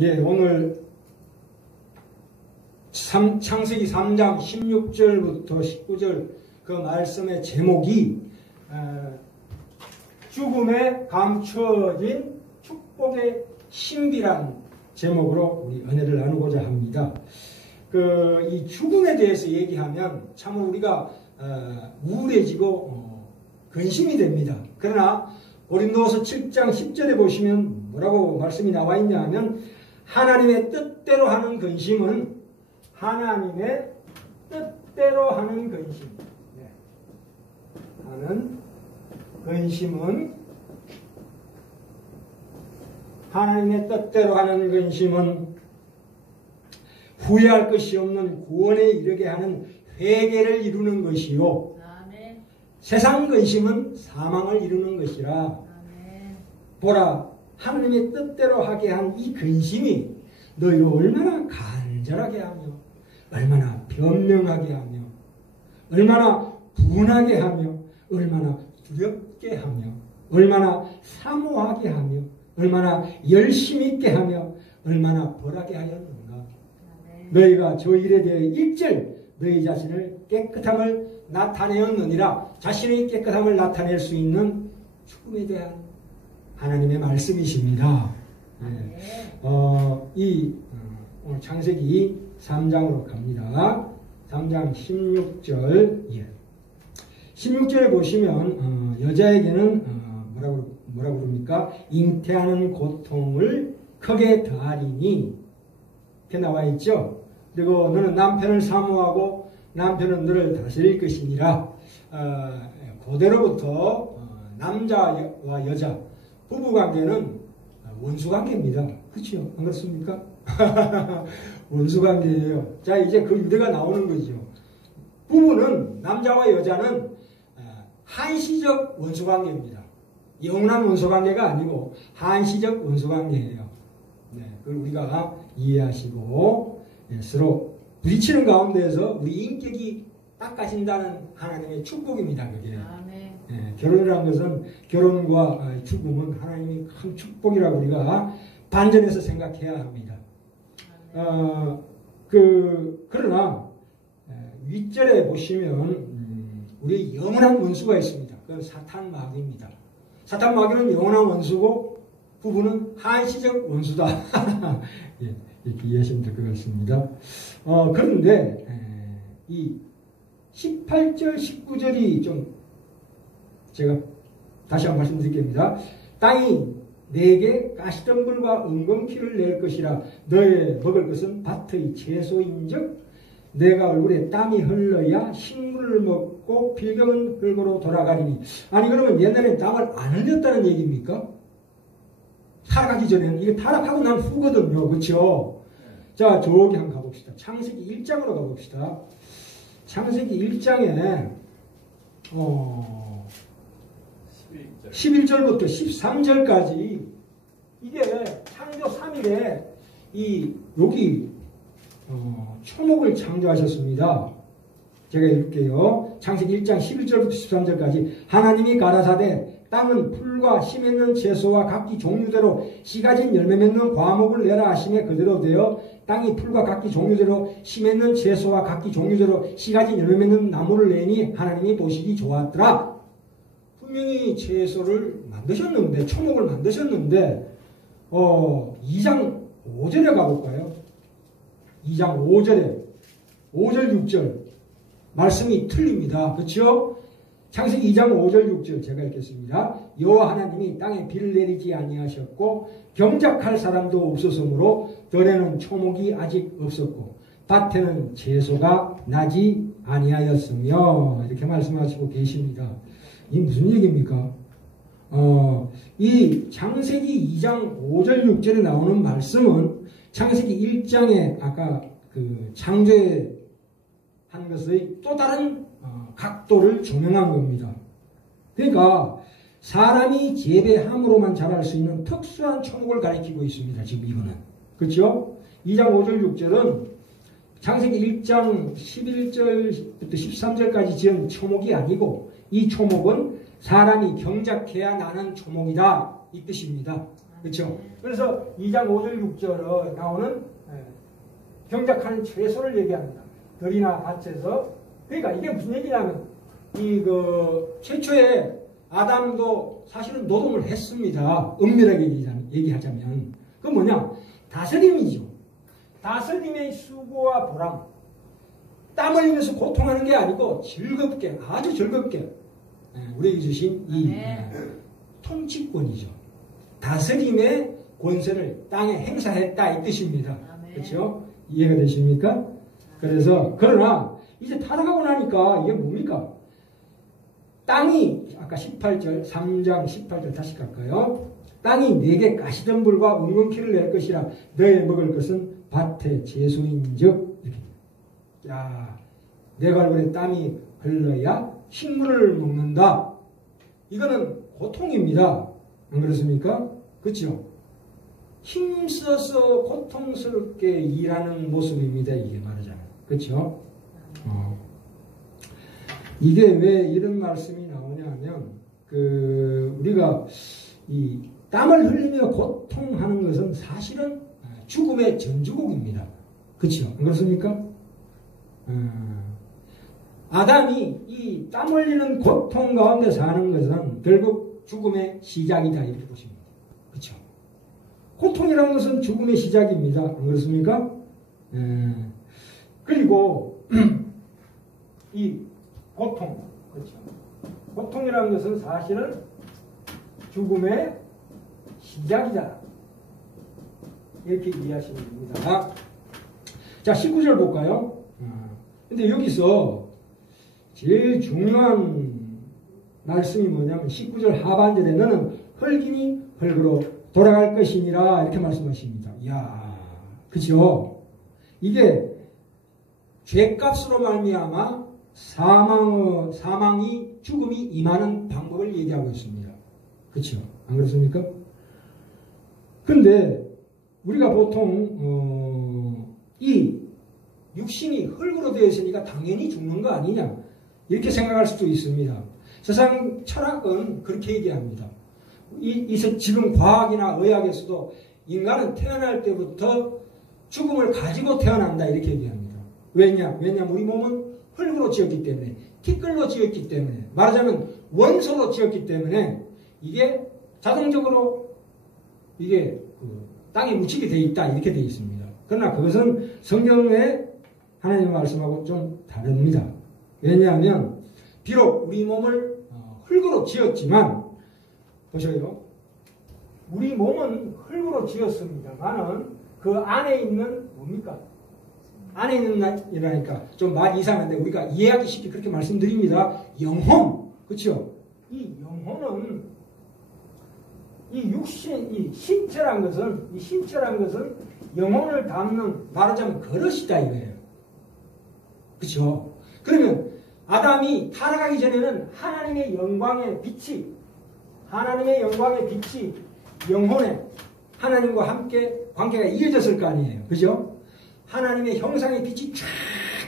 예, 오늘 창세기 3장 16절부터 19절 그 말씀의 제목이 죽음에 감추어진 축복의 신비란 제목으로 우리 은혜를 나누고자 합니다. 이 죽음에 대해서 얘기하면 참으로 우리가 우울해지고 근심이 됩니다. 그러나 고린도후서 7장 10절에 보시면 뭐라고 말씀이 나와 있냐 하면 하나님의 뜻대로 하는 근심은 하나님의 뜻대로 하는 근심. 하는 근심은 하나님의 뜻대로 하는 근심은 후회할 것이 없는 구원에 이르게 하는 회개를 이루는 것이요. 아멘. 세상 근심은 사망을 이루는 것이라. 아멘. 보라, 하나님의 뜻대로 하게 한 이 근심이 너희를 얼마나 간절하게 하며 얼마나 변명하게 하며 얼마나 분하게 하며 얼마나 두렵게 하며 얼마나 사모하게 하며 얼마나 열심히 있게 하며 얼마나 벌하게 하였는가. 너희가 저 일에 대해 일절 너희 자신을 깨끗함을 나타내었느니라. 자신의 깨끗함을 나타낼 수 있는 죽음에 대한 하나님의 말씀이십니다. 오늘 창세기 3장으로 갑니다. 3장 16절. 16절에 보시면 여자에게는 뭐라고 그럽니까? 잉태하는 고통을 크게 더하리니 이렇게 나와 있죠. 그리고 너는 남편을 사모하고 남편은 너를 다스릴 것이니라. 그대로부터 남자와 여자 부부관계는 원수관계입니다. 그렇죠? 안 그렇습니까? 원수관계예요. 자, 이제 그 유래가 나오는 거죠. 부부는 남자와 여자는 한시적 원수관계입니다. 영원한 원수관계가 아니고 한시적 원수관계예요. 그걸 우리가 이해하시고 서로 부딪히는 가운데에서 우리 인격이 닦아진다는 하나님의 축복입니다. 그게. 결혼이라는 것은 결혼과 죽음은 하나님의 큰 축복이라고 우리가 반전해서 생각해야 합니다. 그러나 윗절에 보시면 우리 영원한 원수가 있습니다. 그건 사탄 마귀입니다. 사탄 마귀는 영원한 원수고 부부는 한시적 원수다. 이렇게 이해하시면 될 것 같습니다. 그런데 이 18절 19절이 좀 제가 다시 한번 말씀드리겠습니다. 땅이 내게 가시덤불과 은검키를 낼 것이라. 너의 먹을 것은 밭의 채소인즉 내가 얼굴에 땀이 흘러야 식물을 먹고 필경은 흙으로 돌아가리니. 아니 그러면 옛날에 땀을 안 흘렸다는 얘기입니까? 타락하기 전에는. 이게 타락하고 난 후거든요. 그렇죠? 자, 저기 한번 가봅시다. 창세기 1장으로 가봅시다. 창세기 1장에 11절부터 13절까지 이게 창조 3일에 여기 초목을 창조하셨습니다. 제가 읽을게요. 창세기 1장 11절부터 13절까지 하나님이 가라사대 땅은 풀과 씨 맺는 채소와 각기 종류대로 씨 가진 열매 맺는 과목을 내라 하시매 그대로 되어 땅이 풀과 각기 종류대로 씨 맺는 채소와 각기 종류대로 씨 가진 열매 맺는 나무를 내니 하나님이 보시기 좋았더라. 분명히 채소를 만드셨는데 초목을 만드셨는데 2장 5절에 가볼까요? 2장 5절에 5절 6절 말씀이 틀립니다. 그렇죠? 창세기 2장 5절 6절 제가 읽겠습니다. 여호와 하나님이 땅에 비를 내리지 아니하셨고 경작할 사람도 없었으므로 들에는 초목이 아직 없었고 밭에는 채소가 나지 아니하였으며 이렇게 말씀하시고 계십니다. 이게 무슨 얘기입니까? 이 창세기 2장 5절 6절에 나오는 말씀은 창세기 1장에 아까 그 창조에 한 것의 또 다른 각도를 조명한 겁니다. 그러니까 사람이 재배함으로만 자랄 수 있는 특수한 초목을 가리키고 있습니다. 지금 이거는. 그렇죠? 2장 5절 6절은 창세기 1장 11절부터 13절까지 지은 초목이 아니고 이 초목은 사람이 경작해야 나는 초목이다 이 뜻입니다. 그렇죠? 그래서 2장 5절 6절에 나오는 경작하는 최소를 얘기합니다. 들이나 밭에서. 그러니까 이게 무슨 얘기냐면 최초에 아담도 사실은 노동을 했습니다. 엄밀하게 얘기하자면. 그건 뭐냐? 다스림이죠. 다스림의 수고와 보람. 땀 흘리면서 고통하는 게 아니고 즐겁게, 아주 즐겁게 우리에게 주신 이 통치권이죠. 다스림의 권세를 땅에 행사했다 이 뜻입니다. 그렇죠? 이해가 되십니까? 그래서 그러나 이제 타락하고 나니까 이게 뭡니까? 땅이 아까 18절 3장 18절 다시 갈까요? 땅이 내게 가시덤불과 엉겅퀴를 낼 것이라 너의 먹을 것은 밭의 채소인즉 이렇게. 야, 내 발걸에 땀이 흘러야 식물을 먹는다. 이거는 고통입니다. 안 그렇습니까? 그렇죠? 힘써서 고통스럽게 일하는 모습입니다. 이게 말하자면. 그렇죠? 이게 왜 이런 말씀이 나오냐면 우리가 이 땀을 흘리며 고통하는 것은 사실은 죽음의 전주곡입니다. 그렇죠? 안 그렇습니까? 아담이 이 땀 흘리는 고통 가운데 사는 것은 결국 죽음의 시작이다 이렇게 보십니다. 그렇죠? 고통이라는 것은 죽음의 시작입니다. 안 그렇습니까? 그리고 이 고통, 그렇죠? 고통이라는 것은 사실은 죽음의 시작이다. 이렇게 이해하시면 됩니다. 자, 19절 볼까요? 근데 여기서 제일 중요한 말씀이 뭐냐면 19절 하반절에 너는 흙이니 흙으로 돌아갈 것이니라 이렇게 말씀하십니다. 이야, 그죠? 이게 죄값으로 말미암아 사망이 죽음이 임하는 방법을 얘기하고 있습니다. 그렇죠? 안 그렇습니까? 근데 우리가 보통 이 육신이 흙으로 되어 있으니까 당연히 죽는 거 아니냐 이렇게 생각할 수도 있습니다. 세상 철학은 그렇게 얘기합니다. 지금 과학이나 의학에서도 인간은 태어날 때부터 죽음을 가지고 태어난다 이렇게 얘기합니다. 왜냐하면 우리 몸은 흙으로 지었기 때문에, 티끌로 지었기 때문에, 말하자면 원소로 지었기 때문에 이게 자동적으로 이게 땅에 묻히게 돼 있다 이렇게 돼 있습니다. 그러나 그것은 성경의 하나님의 말씀하고 좀 다릅니다. 왜냐하면 비록 우리 몸을 흙으로 지었지만 보셔요. 우리 몸은 흙으로 지었습니다만은 그 안에 있는 뭡니까? 안에 있는 이라니까 좀 말이 이상한데 우리가 이해하기 쉽게 그렇게 말씀드립니다. 영혼, 그렇죠? 이 영혼은 이 육신, 이 신체란 것은 영혼을 담는 말하자면 그릇이다 이거예요. 그렇죠? 그러면 아담이 타락하기 전에는 하나님의 영광의 빛이 영혼에 하나님과 함께 관계가 이어졌을 거 아니에요. 그죠? 하나님의 형상의 빛이 쫙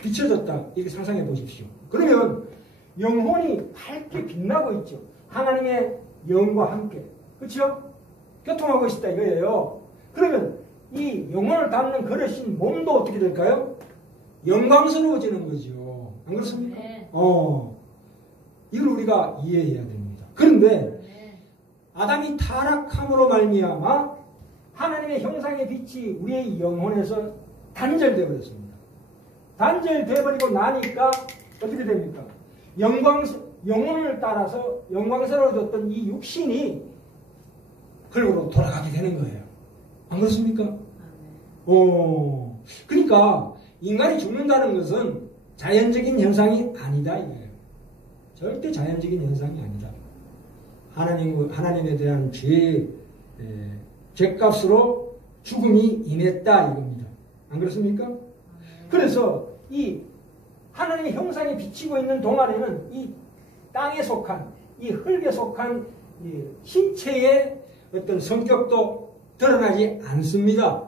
비춰졌다. 이렇게 상상해 보십시오. 그러면 영혼이 밝게 빛나고 있죠. 하나님의 영과 함께. 그렇죠? 교통하고 있다 이거예요. 그러면 이 영혼을 담는 그릇인 몸도 어떻게 될까요? 영광스러워지는 거죠. 안 그렇습니까? 네. 이걸 우리가 이해해야 됩니다. 그런데 아담이 타락함으로 말미암아 하나님의 형상의 빛이 우리의 영혼에서 단절되어 버렸습니다. 단절되어 버리고 나니까 어떻게 됩니까? 영혼을 따라서 영광스러워졌던 이 육신이 흙으로 돌아가게 되는 거예요. 안 그렇습니까? 그러니까 인간이 죽는다는 것은 자연적인 현상이 아니다 이거예요. 절대 자연적인 현상이 아니다. 하나님에 대한 죄값으로 죽음이 임했다 이겁니다. 안 그렇습니까? 그래서 이 하나님의 형상이 비치고 있는 동안에는 이 땅에 속한 이 흙에 속한 이 신체의 어떤 성격도 드러나지 않습니다.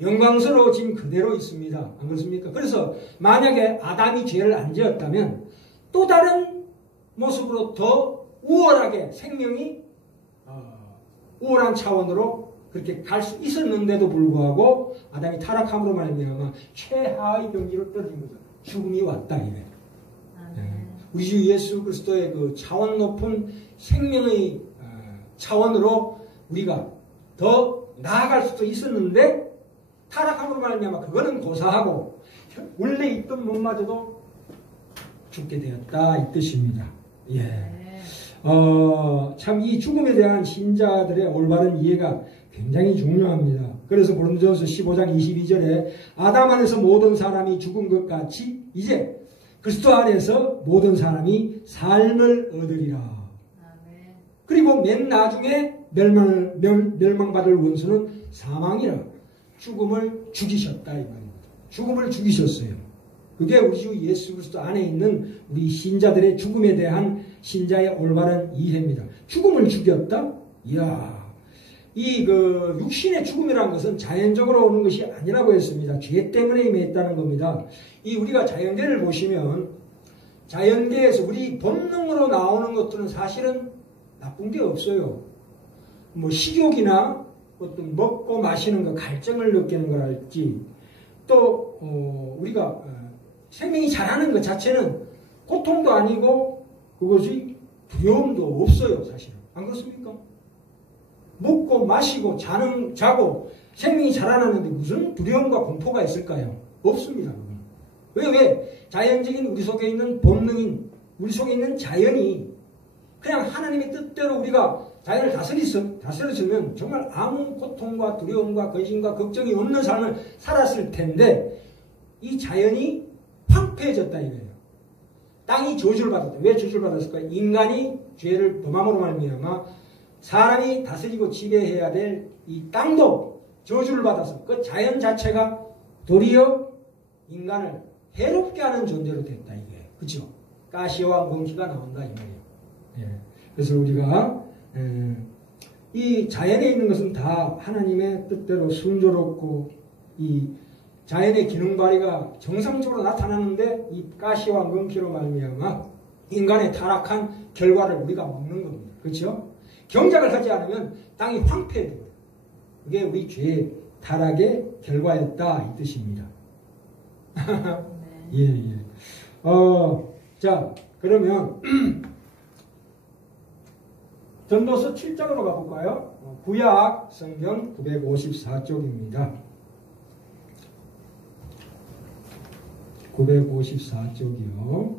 영광스러워진 그대로 있습니다. 안 그렇습니까? 그래서 만약에 아담이 죄를 안 지었다면 또 다른 모습으로 더 우월하게 생명이 우월한 차원으로 그렇게 갈 수 있었는데도 불구하고 아담이 타락함으로 말미암아 최하의 경지로 떨어진 거죠. 죽음이 왔다 이래. 우리 주 예수 그리스도의 그 차원 높은 생명의 차원으로 우리가 더 나아갈 수도 있었는데 타락함으로 말미암아 그거는 고사하고 원래 있던 몸마저도 죽게 되었다 이 뜻입니다. 예. 참 이 죽음에 대한 신자들의 올바른 이해가 굉장히 중요합니다. 그래서 고린도전서 15장 22절에 아담 안에서 모든 사람이 죽은 것 같이 이제 그리스도 안에서 모든 사람이 삶을 얻으리라. 그리고 맨 나중에 멸망받을 원수는 사망이라. 죽음을 죽이셨다 이 말입니다. 죽음을 죽이셨어요. 그게 우리 주 예수 그리스도 안에 있는 우리 신자들의 죽음에 대한 신자의 올바른 이해입니다. 죽음을 죽였다? 이야, 이 육신의 죽음이라는 것은 자연적으로 오는 것이 아니라고 했습니다. 죄 때문에 임했다는 겁니다. 이 우리가 자연계를 보시면 자연계에서 우리 본능으로 나오는 것들은 사실은 나쁜 게 없어요. 뭐 식욕이나 어떤 먹고 마시는 거, 갈증을 느끼는 거랄지 또 우리가 생명이 자라는 것 자체는 고통도 아니고 그것이 두려움도 없어요. 사실은. 안 그렇습니까? 먹고 마시고 자고 생명이 자라나는데 무슨 두려움과 공포가 있을까요? 없습니다. 왜? 자연적인 우리 속에 있는 본능인 우리 속에 있는 자연이 그냥 하나님의 뜻대로 우리가 자연을 다스려주면 정말 아무 고통과 두려움과 근심과 걱정이 없는 삶을 살았을 텐데 이 자연이 황폐해졌다 이거예요. 땅이 저주를 받았다. 왜 저주를 받았을까? 인간이 죄를 범함으로 말미암아 사람이 다스리고 지배해야 될 이 땅도 저주를 받아서 그 자연 자체가 도리어 인간을 해롭게 하는 존재로 됐다 이게. 그렇죠? 가시와 멍시가 나온다 이 말이에요. 예. 그래서 우리가 이 자연에 있는 것은 다 하나님의 뜻대로 순조롭고 이 자연의 기능 발휘가 정상적으로 나타나는데 이 가시와 멍시로 말미암아 인간의 타락한 결과를 우리가 먹는 겁니다. 그렇죠? 경작을 하지 않으면 땅이 황폐해져요. 그게 우리 죄의 타락의 결과였다 이 뜻입니다. 예. 자, 그러면 전도서 7장으로 가볼까요? 구약 성경 954쪽입니다. 954쪽이요.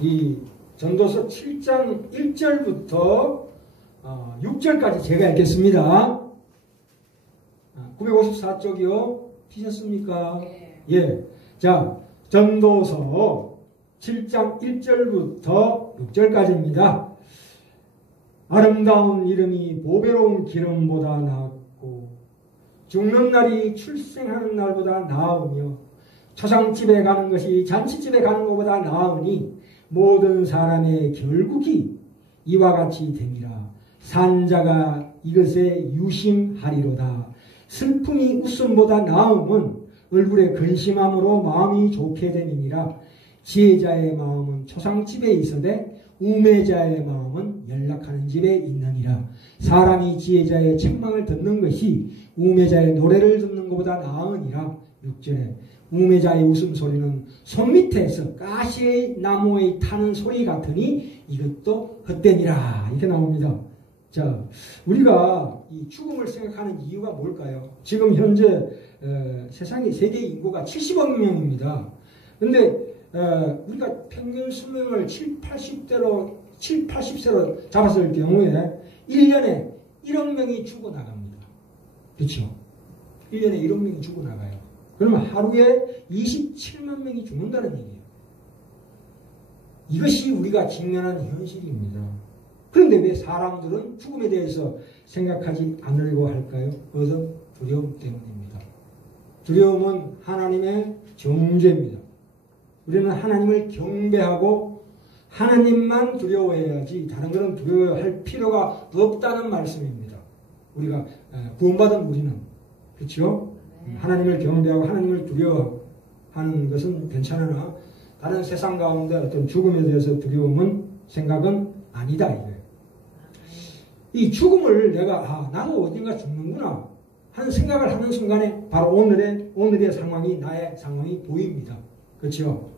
이 전도서 7장 1절부터 6절까지 제가 읽겠습니다. 954쪽이요. 피셨습니까? 네. 예. 자, 전도서 7장 1절부터 6절까지입니다. 아름다운 이름이 보배로운 기름보다 나았고 죽는 날이 출생하는 날보다 나으며 초상집에 가는 것이 잔치집에 가는 것보다 나으니 모든 사람의 결국이 이와 같이 됨이라. 산자가 이것에 유심하리로다. 슬픔이 웃음보다 나음은 얼굴에 근심함으로 마음이 좋게 됨이니라. 지혜자의 마음은 초상집에 있으되 우매자의 마음은 연락하는 집에 있느니라. 사람이 지혜자의 책망을 듣는 것이 우매자의 노래를 듣는 것보다 나으니라. 6절에 우매자의 웃음소리는 손밑에서 가시의 나무에 타는 소리 같으니 이것도 헛되니라. 이렇게 나옵니다. 자, 우리가 이 죽음을 생각하는 이유가 뭘까요? 지금 현재 세상의 세계 인구가 70억 명입니다. 근데 우리가 평균 수명을 80세로 잡았을 경우에 1년에 1억 명이 죽어나갑니다. 그렇죠? 1년에 1억 명이 죽어나가요. 그러면 하루에 27만 명이 죽는다는 얘기예요. 이것이 우리가 직면한 현실입니다. 그런데 왜 사람들은 죽음에 대해서 생각하지 않으려고 할까요? 그것은 두려움 때문입니다. 두려움은 하나님의 정죄입니다. 우리는 하나님을 경배하고 하나님만 두려워해야지 다른 것은 두려워할 필요가 없다는 말씀입니다. 우리가 구원받은 우리는. 그렇죠? 하나님을 경배하고 하나님을 두려워하는 것은 괜찮으나 다른 세상 가운데 어떤 죽음에 대해서 두려움은 생각은 아니다 이거예요. 이 죽음을 내가 나도 어딘가 죽는구나 하는 생각을 하는 순간에 바로 오늘의 상황이 나의 상황이 보입니다. 그렇죠?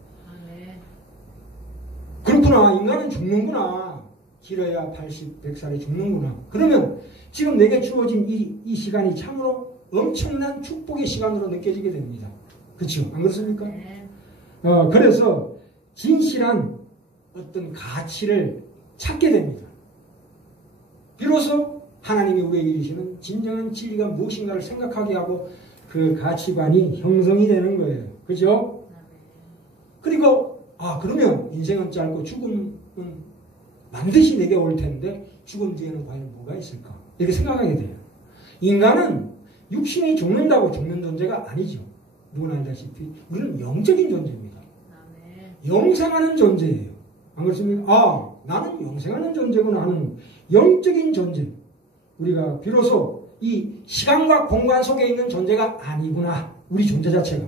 그렇구나. 인간은 죽는구나. 길어야 80, 100살에 죽는구나. 그러면 지금 내게 주어진 이 시간이 참으로 엄청난 축복의 시간으로 느껴지게 됩니다. 그렇죠? 안 그렇습니까? 그래서 진실한 어떤 가치를 찾게 됩니다. 비로소 하나님이 우리에게 주시는 진정한 진리가 무엇인가를 생각하게 하고 그 가치관이 형성이 되는 거예요. 그죠? 그리고 그러면 인생은 짧고 죽음은 반드시 내게 올 텐데 죽음 뒤에는 과연 뭐가 있을까? 이렇게 생각하게 돼요. 인간은 육신이 죽는다고 죽는 존재가 아니죠. 누구나 알다시피 우리는 영적인 존재입니다. 영생하는 존재예요. 안 그렇습니까? 나는 영생하는 존재구나 하는 영적인 존재. 우리가 비로소 이 시간과 공간 속에 있는 존재가 아니구나. 우리 존재 자체가.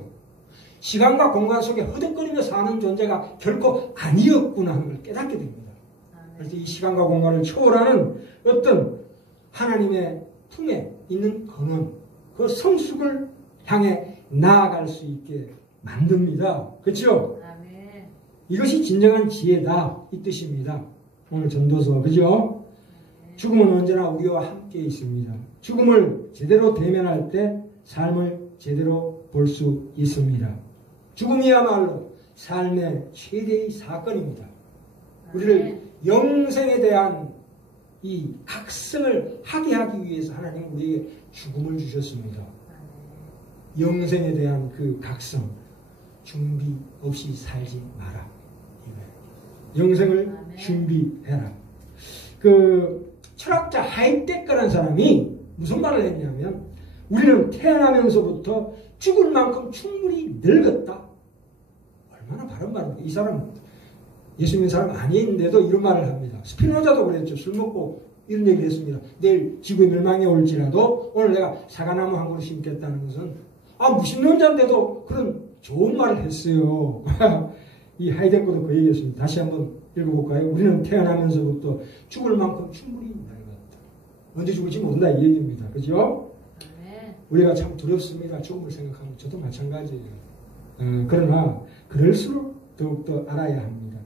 시간과 공간 속에 허덕거리며 사는 존재가 결코 아니었구나 하는 걸 깨닫게 됩니다. 그래서 이 시간과 공간을 초월하는 어떤 하나님의 품에 있는 근원, 그 성숙을 향해 나아갈 수 있게 만듭니다. 그렇죠? 이것이 진정한 지혜다 이 뜻입니다. 오늘 전도서 그죠? 죽음은 언제나 우리와 함께 있습니다. 죽음을 제대로 대면할 때 삶을 제대로 볼 수 있습니다. 죽음이야말로 삶의 최대의 사건입니다. 우리를 영생에 대한 이 각성을 하게 하기 위해서 하나님은 우리에게 죽음을 주셨습니다. 영생에 대한 그 각성, 준비 없이 살지 마라. 영생을 준비해라. 그 철학자 하이데거라는 사람이 무슨 말을 했냐면 우리는 태어나면서부터 죽을 만큼 충분히 늙었다. 얼마나 바른 말입니까? 이 사람은 예수 믿는 사람 아닌데도 이런 말을 합니다. 스피노자도 그랬죠. 술 먹고 이런 얘기를 했습니다. 내일 지구의 멸망이 올지라도 오늘 내가 사과나무 한 그루 심겠다는 것은 무신론자인데도 그런 좋은 말을 했어요. 이 하이데거도 그 얘기했습니다. 다시 한번 읽어볼까요? 우리는 태어나면서부터 죽을 만큼 충분히 늙었다. 언제 죽을지 모른다 이 얘기입니다. 그죠? 우리가 참 두렵습니다. 죽음을 생각하면 저도 마찬가지예요. 그러나 그럴수록 더욱더 알아야 합니다.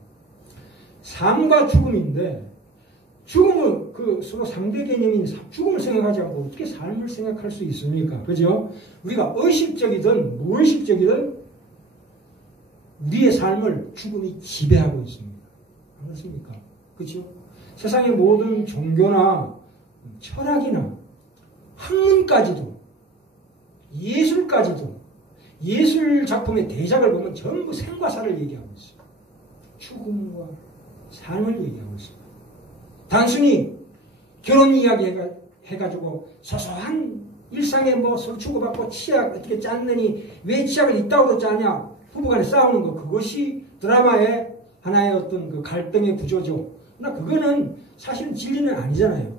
삶과 죽음인데 죽음은 그 서로 상대 개념인 죽음을 생각하지 않고 어떻게 삶을 생각할 수 있습니까? 그죠? 우리가 의식적이든 무의식적이든 우리의 삶을 죽음이 지배하고 있습니다. 안 그렇습니까? 그렇죠? 세상의 모든 종교나 철학이나 학문까지도 예술까지도 예술 작품의 대작을 보면 전부 생과 사를 얘기하고 있어요. 죽음과 삶을 얘기하고 있습니다. 단순히 결혼 이야기 해가지고 소소한 일상에 서로 주고받고 치약 어떻게 짰느니 왜 치약을 이따구로 짜냐 부부 간에 싸우는 거 그것이 드라마의 하나의 어떤 그 갈등의 구조죠. 그러나 그거는 사실은 진리는 아니잖아요.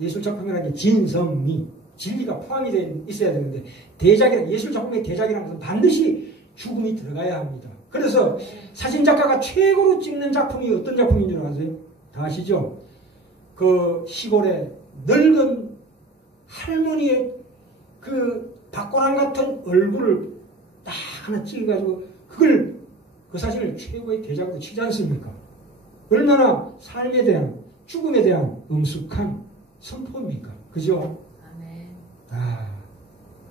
예술 작품이라는 게 진성미 진리가 포함이 되어 있어야 되는데 예술 작품의 대작이라는 것은 반드시 죽음이 들어가야 합니다. 그래서 사진작가가 최고로 찍는 작품이 어떤 작품인 줄 아세요? 다 아시죠? 그 시골에 늙은 할머니의 그 박고랑 같은 얼굴을 딱 하나 찍어가지고 그걸 그 사진을 최고의 대작으로 치지 않습니까? 얼마나 삶에 대한 죽음에 대한 엄숙한 선포입니까? 그죠?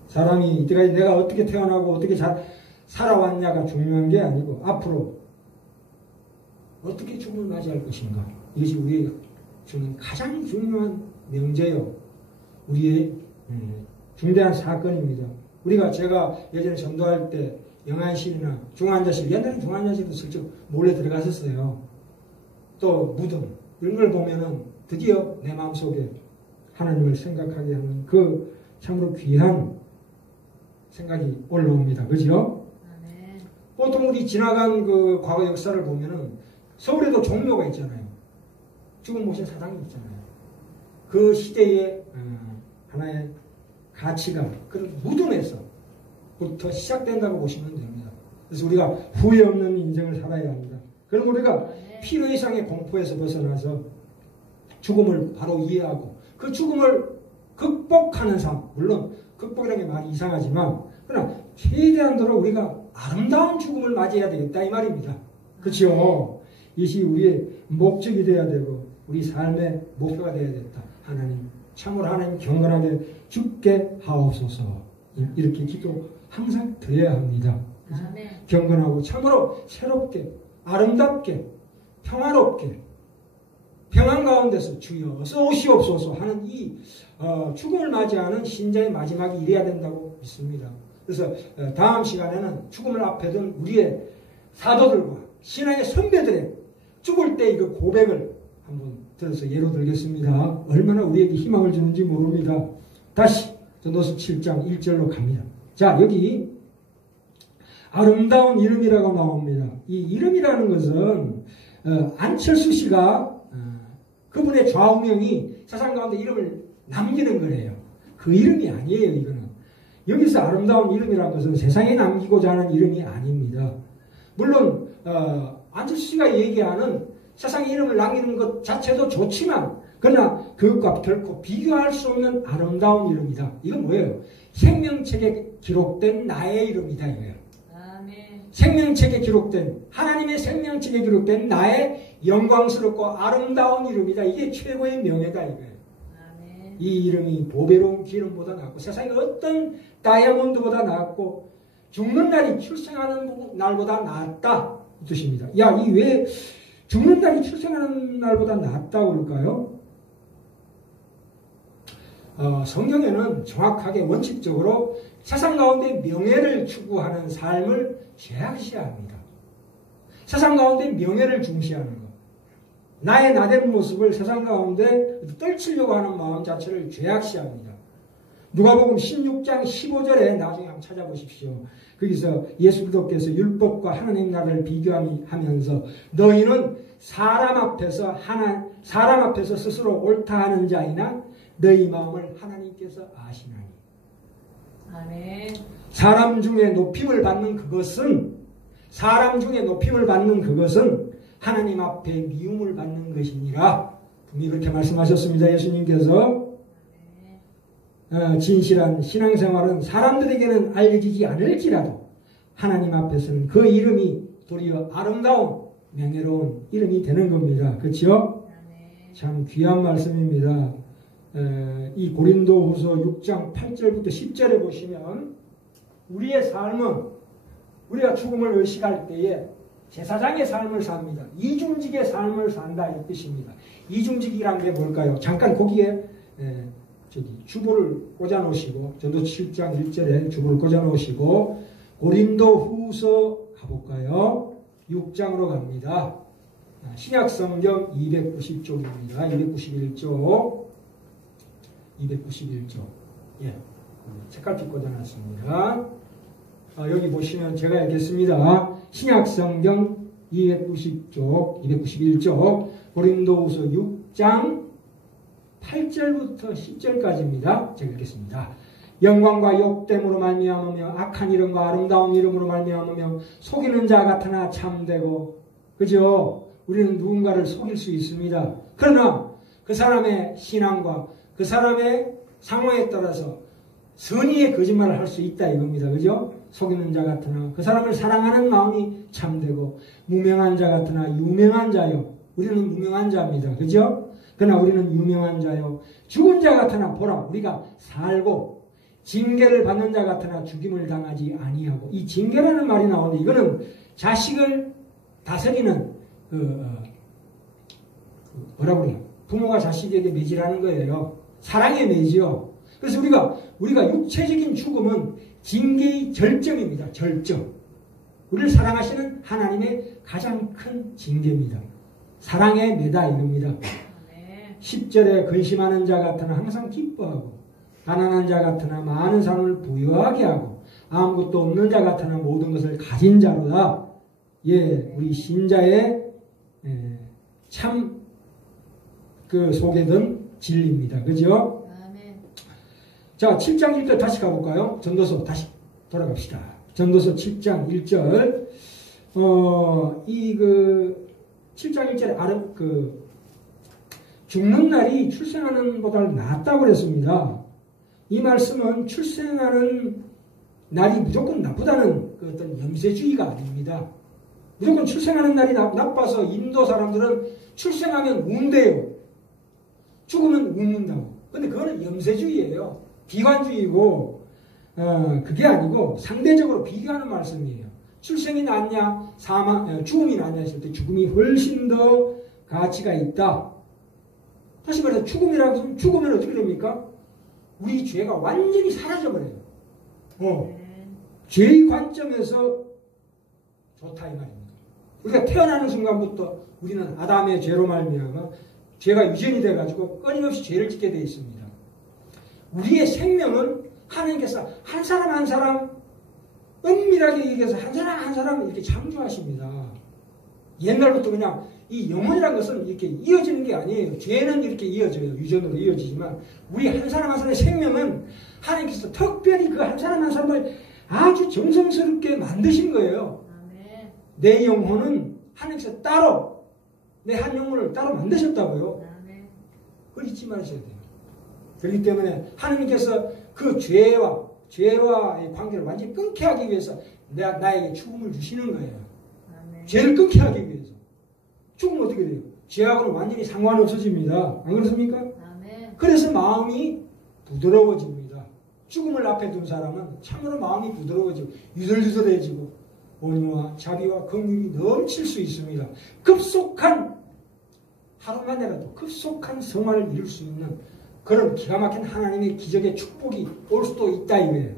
사람이 이때까지 내가 어떻게 태어나고 어떻게 살아왔냐가 중요한 게 아니고 앞으로 어떻게 죽음을 맞이할 것인가 이것이 우리에게 주는 가장 중요한 명제요. 우리의 중대한 사건입니다. 제가 예전에 전도할 때 영안실이나 중환자실, 옛날에 중환자실도 슬쩍 몰래 들어갔었어요. 또 무덤 이런 걸 보면은 드디어 내 마음속에 하나님을 생각하게 하는 그 참으로 귀한 생각이 올라옵니다. 그죠? 보통 우리 지나간 그 과거 역사를 보면은 서울에도 종묘가 있잖아요. 죽음 모신 사당이 있잖아요. 그 시대의 하나의 가치가 그런 무덤에서부터 시작된다고 보시면 됩니다. 그래서 우리가 후회 없는 인생을 살아야 합니다. 그럼 우리가 필요 이상의 공포에서 벗어나서 죽음을 바로 이해하고 그 죽음을 극복하는 삶, 물론 극복이라는 게 말이 이상하지만 그러나 최대한도로 우리가 아름다운 죽음을 맞이해야 되겠다 이 말입니다. 그렇죠? 이것이 우리의 목적이 되어야 되고 우리 삶의 목표가 되어야 됐다. 하나님, 참으로 하나님 경건하게 죽게 하옵소서. 이렇게 기도 항상 드려야 합니다. 경건하고 참으로 새롭게 아름답게 평화롭게 평안 가운데서 주여 어서 오시옵소서 하는 이 죽음을 맞이하는 신자의 마지막이 이래야 된다고 믿습니다. 그래서 다음 시간에는 죽음을 앞에 둔 우리의 사도들과 신앙의 선배들의 죽을 때 그 고백을 한번 들어서 예로 들겠습니다. 얼마나 우리에게 희망을 주는지 모릅니다. 다시 전도서 7장 1절로 갑니다. 자, 여기 아름다운 이름이라고 나옵니다. 이 이름이라는 것은 안철수 씨가 그분의 좌우명이 세상 가운데 이름을 남기는 거래요. 그 이름이 아니에요, 이거는. 여기서 아름다운 이름이라는 것은 세상에 남기고자 하는 이름이 아닙니다. 물론 안철수 씨가 얘기하는 세상에 이름을 남기는 것 자체도 좋지만 그러나 그것과 결코 비교할 수 없는 아름다운 이름이다. 이건 뭐예요? 생명책에 기록된 나의 이름이다 이거예요. 생명책에 기록된 하나님의 생명책에 기록된 나의 영광스럽고 아름다운 이름이다. 이게 최고의 명예다 이거예요. 이 이름이 보배로운 기름보다 낫고 세상의 어떤 다이아몬드보다 낫고 죽는 날이 출생하는 날보다 낫다 이 뜻입니다. 야, 이 왜 죽는 날이 출생하는 날보다 낫다고 그럴까요? 성경에는 정확하게 원칙적으로 세상 가운데 명예를 추구하는 삶을 제약시합니다. 세상 가운데 명예를 중시하는 것. 나의 나된 모습을 세상 가운데 떨치려고 하는 마음 자체를 죄악시합니다. 누가복음 16장 15절에 나중에 한번 찾아보십시오. 거기서 예수 그리스도께서 율법과 하나님 나라를 비교하면서 너희는 사람 앞에서 스스로 옳다 하는 자이나 너희 마음을 하나님께서 아시나니. 아멘. 사람 중에 높임을 받는 그것은 하나님 앞에 미움을 받는 것이니라. 분명히 그렇게 말씀하셨습니다. 예수님께서. 진실한 신앙생활은 사람들에게는 알려지지 않을지라도 하나님 앞에서는 그 이름이 도리어 아름다운 명예로운 이름이 되는 겁니다. 그렇죠? 참 귀한 말씀입니다. 이 고린도후서 6장 8절부터 10절에 보시면 우리의 삶은 우리가 죽음을 의식할 때에 제사장의 삶을 삽니다. 이중직의 삶을 산다 이 뜻입니다. 이중직이란 게 뭘까요? 잠깐 거기에 주보를 꽂아 놓으시고 전도 7장 1절에 주보를 꽂아 놓으시고 고린도후서 가볼까요? 6장으로 갑니다. 신약성경 290쪽입니다. 291쪽. 예, 책갈피 꽂아놨습니다. 여기 보시면 제가 읽겠습니다. 신약성경 290쪽, 291쪽, 고린도후서 6장 8절부터 10절까지입니다. 제가 읽겠습니다. 영광과 욕됨으로 말미암으며 악한 이름과 아름다운 이름으로 말미암으며 속이는 자 같으나 참되고, 그죠? 우리는 누군가를 속일 수 있습니다. 그러나 그 사람의 신앙과 그 사람의 상황에 따라서 선의의 거짓말을 할 수 있다 이겁니다. 그죠? 속이는 자 같으나 그 사람을 사랑하는 마음이 참되고, 무명한 자 같으나 유명한 자요. 우리는 무명한 자입니다. 그죠? 그러나 우리는 유명한 자요. 죽은 자 같으나 보라 우리가 살고, 징계를 받는 자 같으나 죽임을 당하지 아니하고. 이 징계라는 말이 나오는데 이거는 자식을 다스리는 뭐라고 그래요? 부모가 자식에게 매질하는 거예요. 사랑의 매지요. 그래서 우리가 육체적인 죽음은 징계의 절정입니다. 절정. 우리를 사랑하시는 하나님의 가장 큰 징계입니다. 사랑의 매다 이겁니다. 10절에 근심하는 자 같으나 항상 기뻐하고, 가난한 자 같으나 많은 삶을 부유하게 하고, 아무것도 없는 자 같으나 모든 것을 가진 자로다. 예, 우리 신자의 참 그 속에 든 진리입니다. 그죠? 아멘. 자, 7장 1절 다시 가볼까요? 전도서 다시 돌아갑시다. 전도서 7장 1절. 이 7장 1절에 죽는 날이 출생하는 보다 낫다고 그랬습니다. 이 말씀은 출생하는 날이 무조건 나쁘다는 그 어떤 염세주의가 아닙니다. 무조건 출생하는 날이 나빠서 인도 사람들은 출생하면 운대요. 죽으면 웃는다고. 근데 그거는 염세주의예요. 비관주의고, 그게 아니고 상대적으로 비교하는 말씀이에요. 출생이 낫냐, 죽음이 낫냐 했을 때 죽음이 훨씬 더 가치가 있다. 다시 말해서 죽음이라고 하면 죽으면 어떻게 됩니까? 우리 죄가 완전히 사라져버려요. 죄의 관점에서 좋다 이 말입니다. 우리가 태어나는 순간부터 우리는 아담의 죄로 말미암아 죄가 유전이 돼가지고 끊임없이 죄를 짓게 되어 있습니다. 우리의 생명은 하나님께서 한 사람 한 사람 은밀하게 얘기해서 한 사람 한 사람 이렇게 창조하십니다. 옛날부터 그냥 이 영혼이라는 것은 이렇게 이어지는 게 아니에요. 죄는 이렇게 이어져요. 유전으로 이어지지만 우리 한 사람 한 사람의 생명은 하나님께서 특별히 그 한 사람 한 사람을 아주 정성스럽게 만드신 거예요. 아멘. 내 영혼은 하나님께서 따로 내 한 영혼을 따로 만드셨다고요. 아멘. 그걸 잊지 마셔야 돼요. 그렇기 때문에 하나님께서 그 죄와의 관계를 완전히 끊게 하기 위해서 나에게 죽음을 주시는 거예요. 아멘. 죄를 끊게 하기 위해서. 죽으면 어떻게 돼요? 죄하고는 완전히 상관없어집니다. 안 그렇습니까? 아멘. 그래서 마음이 부드러워집니다. 죽음을 앞에 둔 사람은 참으로 마음이 부드러워지고 유들유들해지고 온유와 자비와 긍휼이 넘칠 수 있습니다. 급속한 하루만이라도 급속한 성화를 이룰 수 있는 그런 기가 막힌 하나님의 기적의 축복이 올 수도 있다 이거예요.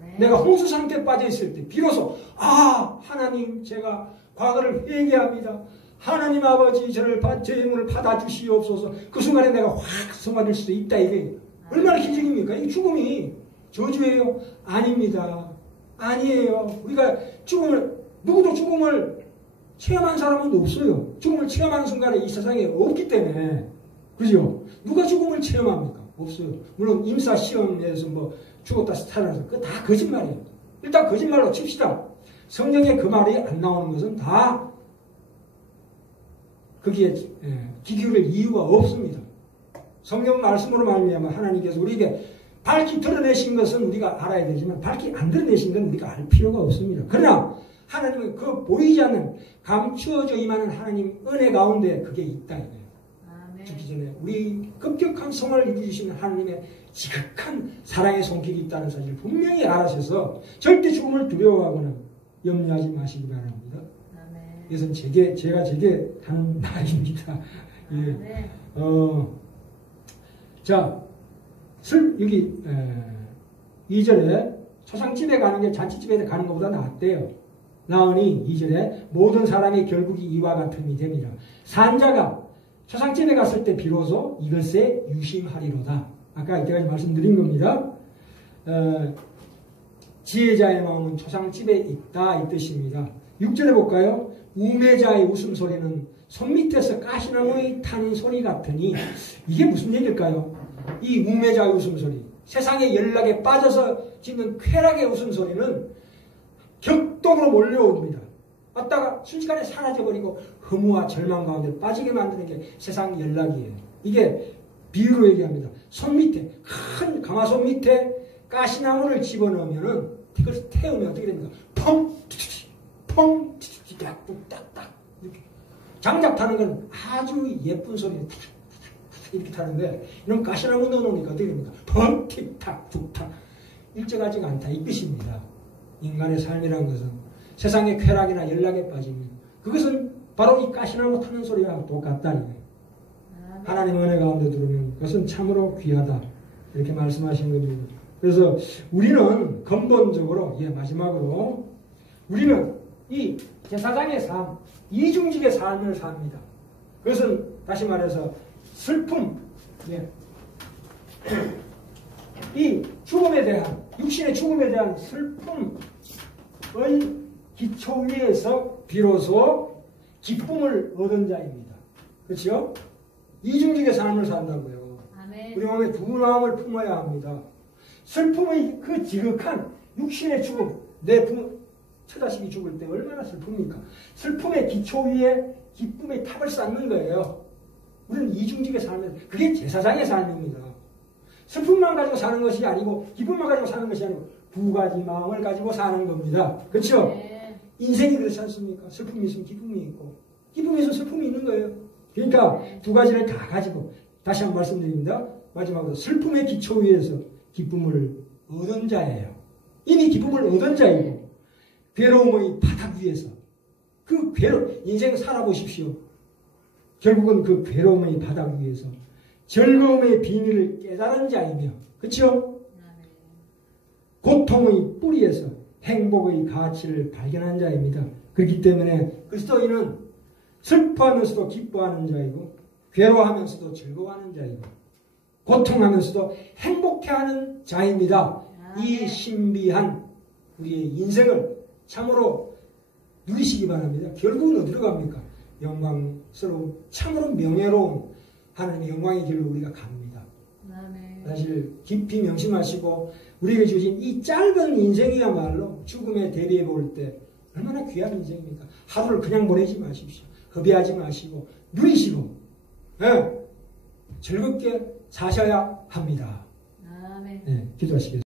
아멘. 내가 홍수 상태에 빠져 있을 때 비로소 하나님 제가 과거를 회개합니다. 하나님 아버지 저를 제 영혼을 받아주시옵소서. 그 순간에 내가 확 성화될 수도 있다 이거예요. 얼마나 기적입니까? 이 죽음이 저주예요? 아닙니다. 아니에요. 우리가 누구도 죽음을 체험한 사람은 없어요. 죽음을 체험하는 순간에 이 세상에 없기 때문에. 그죠? 누가 죽음을 체험합니까? 없어요. 물론 임사 시험에서 죽었다 살아나서 그거 다 거짓말이에요. 일단 거짓말로 칩시다. 성경에 그 말이 안 나오는 것은 다 거기에 귀 기울일 이유가 없습니다. 성경 말씀으로 말미암아 하나님께서 우리에게 밝히 드러내신 것은 우리가 알아야 되지만 밝히 안 드러내신 건 우리가 알 필요가 없습니다. 그러나 하나님은 그 보이지 않는 감추어져 임하는 하나님 은혜 가운데 그게 있다 이거예요. 죽기 전에 우리 급격한 성화를 이루시는 하나님의 지극한 사랑의 손길이 있다는 사실을 분명히 알아셔서 절대 죽음을 두려워하거나 염려하지 마시기 바랍니다. 이것은 제가 제게 하는 말입니다. 예. 자, 여기 2절에 초상집에 가는 게 잔치집에 가는 것보다 낫대요. 나으니 2절에 모든 사람이 결국이 이와 같음이 됩니다. 산자가 초상집에 갔을 때 비로소 이것에 유심하리로다. 아까 이때까지 말씀드린 겁니다. 지혜자의 마음은 초상집에 있다 이 뜻입니다. 6절에 볼까요? 우매자의 웃음소리는 손밑에서 가시나무에 타는 소리 같으니 이게 무슨 얘기일까요? 이 우매자의 웃음소리, 세상의 연락에 빠져서 짓는 쾌락의 웃음소리는 격동으로 몰려옵니다. 왔다가 순식간에 사라져버리고 허무와 절망 가운데 빠지게 만드는 게 세상 연락이에요. 이게 비유로 얘기합니다. 손 밑에, 큰 가마솥 밑에 가시나무를 집어넣으면은 그것을 태우면 어떻게 됩니까? 펑! 펑! 딱딱 이렇게. 장작 타는 건 아주 예쁜 소리 이렇게 타는데 이런 가시나무 넣어놓으니까 어떻게 됩니까? 펑! 틱탁 툭탁 일정하지가 않다 이 뜻입니다. 인간의 삶이라는 것은 세상의 쾌락이나 연락에 빠지면 그것은 바로 이 가시나무 타는 소리와 똑같다. 하나님의 은혜 가운데 들으면 그것은 참으로 귀하다 이렇게 말씀하신 겁니다. 그래서 우리는 근본적으로 마지막으로 우리는 이 제사장의 삶, 이중직의 삶을 삽니다. 그것은 다시 말해서 슬픔, 이 죽음에 대한 육신의 죽음에 대한 슬픔의 기초 위에서 비로소 기쁨을 얻은 자입니다. 그렇죠? 이중직의 삶을 산다고요. 아멘. 우리 마음에 두 마음을 품어야 합니다. 슬픔의 그 지극한 육신의 죽음, 내 부모 처자식이 죽을 때 얼마나 슬픕니까? 슬픔의 기초 위에 기쁨의 탑을 쌓는 거예요. 우리는 이중직의 삶에서 그게 제사장의 삶입니다. 슬픔만 가지고 사는 것이 아니고 기쁨만 가지고 사는 것이 아니고 두 가지 마음을 가지고 사는 겁니다. 그렇죠? 네. 인생이 그렇지 않습니까? 슬픔이 있으면 기쁨이 있고 기쁨이 있으면 슬픔이 있는 거예요. 그러니까 두 가지를 다 가지고 다시 한번 말씀드립니다. 마지막으로 슬픔의 기초 위에서 기쁨을 얻은 자예요. 이미 기쁨을 얻은 자이고 괴로움의 바닥 위에서 그 인생 살아보십시오. 결국은 그 괴로움의 바닥 위에서 즐거움의 비밀을 깨달은 자이며 그렇죠? 고통의 뿌리에서 행복의 가치를 발견한 자입니다. 그렇기 때문에 그리스도인은 슬퍼하면서도 기뻐하는 자이고 괴로워하면서도 즐거워하는 자이고 고통하면서도 행복해하는 자입니다. 이 신비한 우리의 인생을 참으로 누리시기 바랍니다. 결국은 어디로 갑니까? 영광스러운 참으로 명예로운 하나님의 영광의 길로 우리가 갑니다. 사실 깊이 명심하시고 우리에게 주신 이 짧은 인생이야말로 죽음에 대비해 볼 때 얼마나 귀한 인생입니까? 하루를 그냥 보내지 마십시오. 허비하지 마시고 누리시고 즐겁게 사셔야 합니다. 아멘. 네, 기도하시겠습니다.